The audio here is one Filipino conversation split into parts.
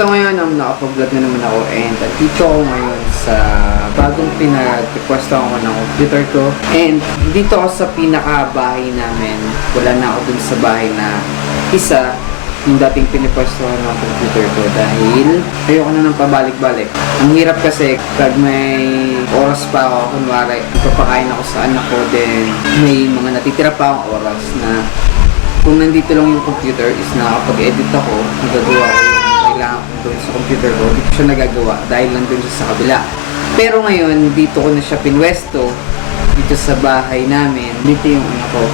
So ngayon, nakapag-vlog na naman ako and dito ako ngayon sa bagong pinag-request ako ng computer ko. And dito ako sa pinaka-bahay namin. Wala na ako dun sa bahay na isa yung dating pinipwesto ng computer ko dahil ayoko na nang pabalik-balik. Ang hirap kasi pag may oras pa ako, kunwari ipapakain ako sa anak ko, then may mga natitira pa akong oras na kung nandito lang yung computer is nakapag-edit ako, nagagawa ko yung kailangan ko doon sa computer ko, hindi ko siya nagagawa dahil lang doon siya sa kabila. Pero ngayon, dito ko na siya pinwesto, dito sa bahay namin. Dito yung anak ko,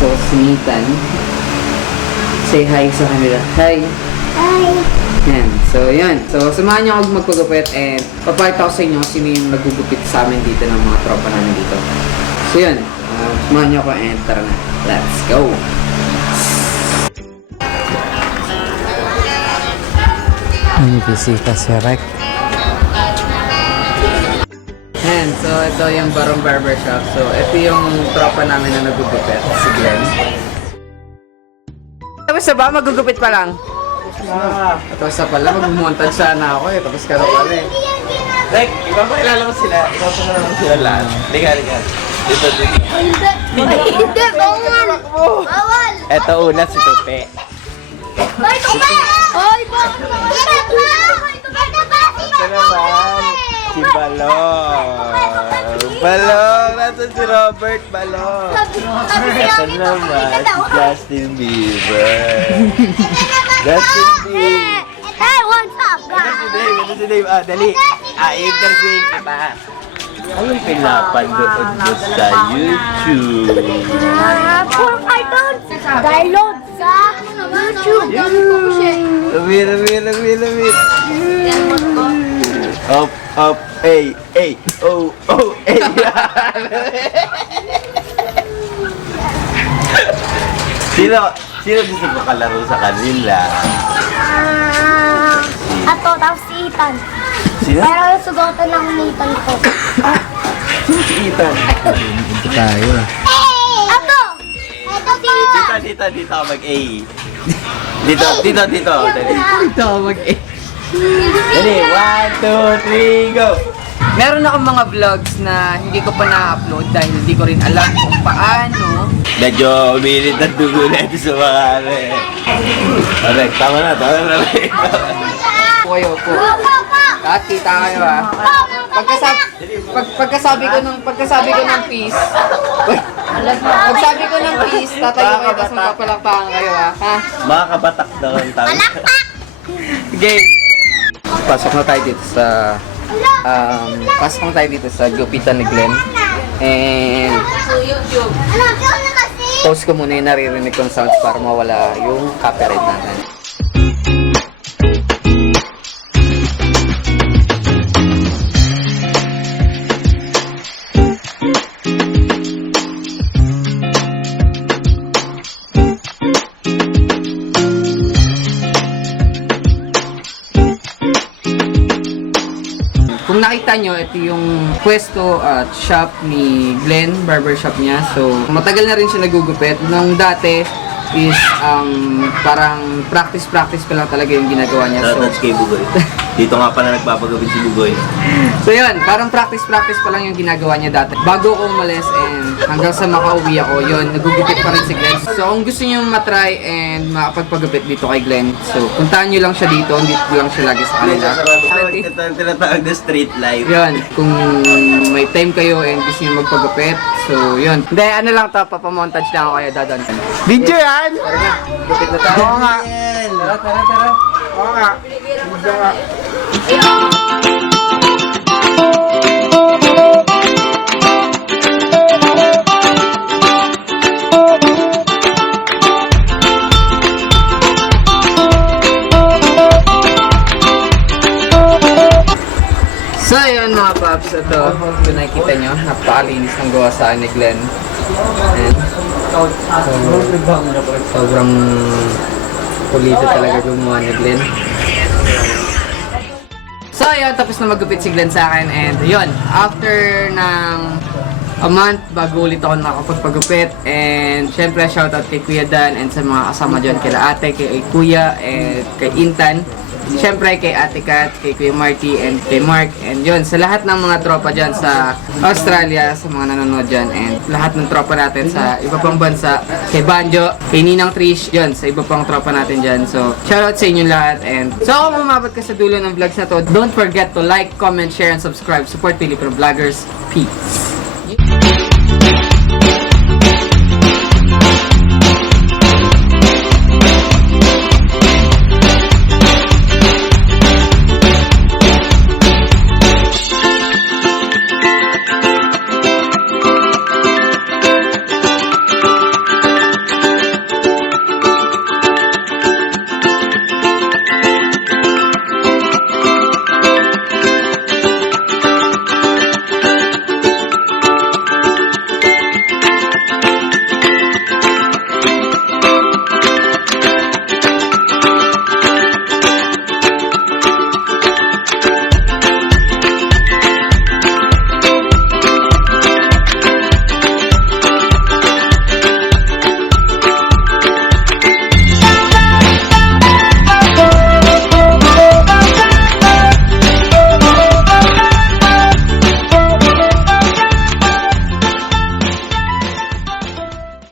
so sinitan. Say hi sa kanila. Hi! Hi! Yan. So, yan. So, samahan niyo ako magpagupit and papakita ko sa inyo sino yung nagugupit sa amin dito ng mga tropa namin dito. So, yan. Samahan niyo ako and tara na. Let's go! May bisita si Rek. Yan. So, ito yung Barong Barbershop. So, ito yung tropa namin na nagugupit. Si Glenn. Tapos na ba? Magugupit pa lang? Tapos na pala. Mag-montage sana ako eh. Tapos ka na pala eh. Like, ipapakilala ko sila. Ipapakilala ko sila lahat. Liga. Dito. Hindi! Bawal! Bawal! Eto una si Tupe. Hoy, Tupe! Hoy, Ito naman, si Balong. Balong! Nasaan si Robert Balong? Ito naman, si Justin Bieber. Justin Bieber. Hey, what's up, Ito si Dave. Dali. I-interviewin kita. Anong pinapanood mo sa YouTube? Puro cartoon! Dialogue sa YouTube! Lamit. Up, oh, Sino gusto mo kalaro sa kanila? Ato, tapos si Ethan. Sino? Pero yung sugotan ng Ethan ko. Si Ethan. Ito tayo. Ato! Ito si Ethan! Dito ako mag-A. Dito. Dali. Ito ako mag-eh. Dali, 1, 2, 3, go! Meron akong mga vlogs na hindi ko pa na-upload dahil hindi ko rin alam kung paano. Medyo umilit ang dugo na ito sa mga ano eh. Correct, tama na. Kayo po. Kita kayo ha. Pagkasabi ko ng peace. Pagsabi ko ng peace, tatayo kayo tapos magpapalakpakan kayo ha. Mga kabatak daw ang tawag. Okay. Pasok na tayo dito sa gupitan ni Glenn. And pause ko muna yung naririnig kong sounds para mawala yung copyright natin. Kung nakita nyo, ito yung pwesto at shop ni Glenn, barbershop niya. So, matagal na rin siya nagugupit. Nung dati is parang practice pa lang talaga yung ginagawa niya. Shoutout kay Bugoy. Dito nga pala nagpapagawin si Bugoy. So yun, parang practice pa lang yung ginagawa niya dati. Bago ako umalis and hanggang sa makauwi ako, yun, nagugupit pa rin si Glenn. So kung gusto niyo matry and makapagpagupit dito kay Glenn, so puntahan niyo lang siya dito, dito lang siya lagi sa kanila. Ito ang tinatawag na street life. Yun, kung may time kayo and gusto niyo magpagupit, so yun. Hindi, ano lang to, papamontage lang ako kayo dadon. Video yan! Tara na, gupit na tayo. Oo nga. Tara. Oo nga. Video nga. So yun mga paps, ito kung nakikita nyo, napakalinis ng gawa sa akin ni Glenn. And sobrang pulido talaga gumawa ni Glenn. So yun, tapos na magupit si Glenn sa akin and yun, after ng a month bago ulit ako nakapagpagupit. And syempre shoutout kay Kuya Dan and sa mga kasama dyan, kay ate, kay Kuya, and kay Intan. syempre kay Ate Kat, kay Kuya Marty, and kay Mark. And yun, sa lahat ng mga tropa dyan sa Australia, sa mga nanonood dyan, and lahat ng tropa natin sa iba pang bansa, kay Banjo, kay Ninang Trish, yun, sa iba pang tropa natin dyan. So, shoutout sa inyo lahat. And so, kung umabot ka sa dulo ng vlogs na to, don't forget to like, comment, share, and subscribe. Support Filipino Vloggers. Peace!